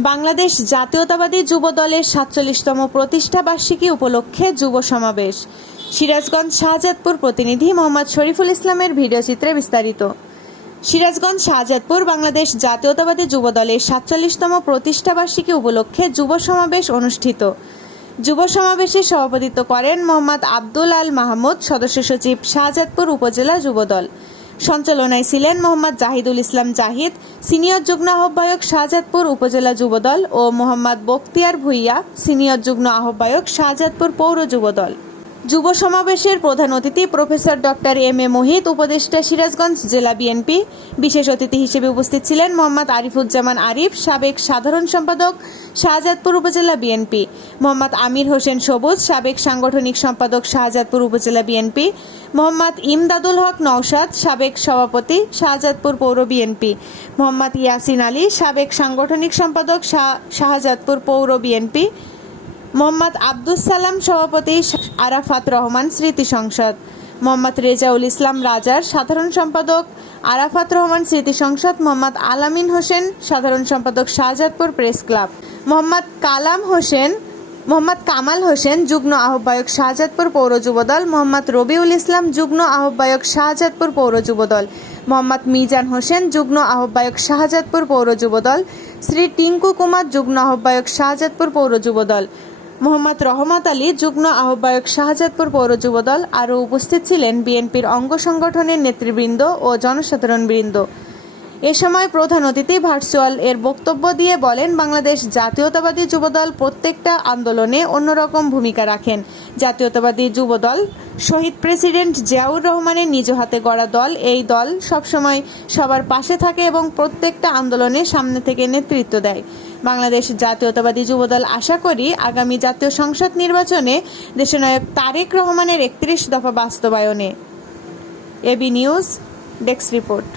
বাংলাদেশ জাতীয়তাবাদী যুব দলের ৪৭তম প্রতিষ্ঠা বার্ষিকী উপলক্ষে যুব সমাবেশ। সিরাজগঞ্জ শাহজাদপুর প্রতিনিধি মোহাম্মদ শরীফুল ইসলামের ভিডিওচিত্রে বিস্তারিত। সিরাজগঞ্জ শাহজাদপুর বাংলাদেশ জাতীয়তাবাদী যুব দলের ৪৭তম প্রতিষ্ঠা বার্ষিকী উপলক্ষে যুব সমাবেশ অনুষ্ঠিত। যুব সমাবেশে সভাপতিত্ব করেন মোহাম্মদ আব্দুল আল মাহমুদ, সদস্য সচিব, শাহজাদপুর উপজেলা যুবদল। সঞ্চালনায় ছিলেন মোহাম্মদ জাহিদুল ইসলাম জাহিদ, সিনিয়র যুগ্ম আহ্বায়ক, শাহজাদপুর উপজেলা যুবদল ও মোহাম্মদ বখতিয়ার ভূঁইয়া, সিনিয়র যুগ্ম আহ্বায়ক, শাহজাদপুর পৌর যুবদল। যুব সমাবেশের প্রধান অতিথি প্রফেসর ডক্টর এম এ মোহিত, উপদেষ্টা, সিরাজগঞ্জ জেলা বিএনপি। বিশেষ অতিথি হিসেবে উপস্থিত ছিলেন মোহাম্মদ আরিফুজ্জামান আরিফ, সাবেক সাধারণ সম্পাদক, শাহজাদপুর উপজেলা বিএনপি। মোহাম্মদ আমির হোসেন সবুজ, সাবেক সাংগঠনিক সম্পাদক, শাহজাদপুর উপজেলা বিএনপি। মোহাম্মদ ইমদাদুল হক নওশাদ, সাবেক সভাপতি, শাহজাদপুর পৌর বিএনপি। মোহাম্মদ ইয়াসিন আলী, সাবেক সাংগঠনিক সম্পাদক, শাহজাদপুর পৌর বিএনপি। মোহাম্মদ আব্দুস সালাম, সভাপতি, আরাফাত রহমান স্মৃতি সংসদ। মোহাম্মদ রেজাউল ইসলাম রাজার, সাধারণ সম্পাদক, আরাফাত রহমান স্মৃতি সংসদ। মোহাম্মদ আলামিন হোসেন, সাধারণ সম্পাদক, শাহজাদপুর প্রেস ক্লাব। মোহাম্মদ কামাল হোসেন, যুগ্ম আহ্বায়ক, শাহজাদপুর পৌর যুবদল। মোহাম্মদ রবিউল ইসলাম, যুগ্ম আহ্বায়ক, শাহজাদপুর পৌর যুবদল। মোহাম্মদ মিজান হোসেন, যুগ্ম আহ্বায়ক, শাহজাদপুর পৌর যুবদল। শ্রী টিঙ্কু কুমার, যুগ্ম আহ্বায়ক, শাহজাদপুর পৌর যুবদল। মোহাম্মদ রহমত আলী, যুগ্ম আহ্বায়ক, শাহজাদপুর পৌর যুবদল। আরও উপস্থিত ছিলেন বিএনপির অঙ্গ সংগঠনের নেতৃবৃন্দ ও জনসাধারণবৃন্দ। এ সময় প্রধান অতিথি ভার্চুয়াল এর বক্তব্য দিয়ে বলেন, বাংলাদেশ জাতীয়তাবাদী যুবদল প্রত্যেকটা আন্দোলনে অন্যরকম ভূমিকা রাখেন। জাতীয়তাবাদী যুবদল শহীদ প্রেসিডেন্ট জিয়াউর রহমানের নিজ হাতে গড়া দল। এই দল সবসময় সবার পাশে থাকে এবং প্রত্যেকটা আন্দোলনে সামনে থেকে নেতৃত্ব দেয়। বাংলাদেশ জাতীয়তাবাদী যুবদল আশা করি আগামী জাতীয় সংসদ নির্বাচনে দেশনায়ক তারেক রহমানের ৩১ দফা বাস্তবায়নে। AB news desk report.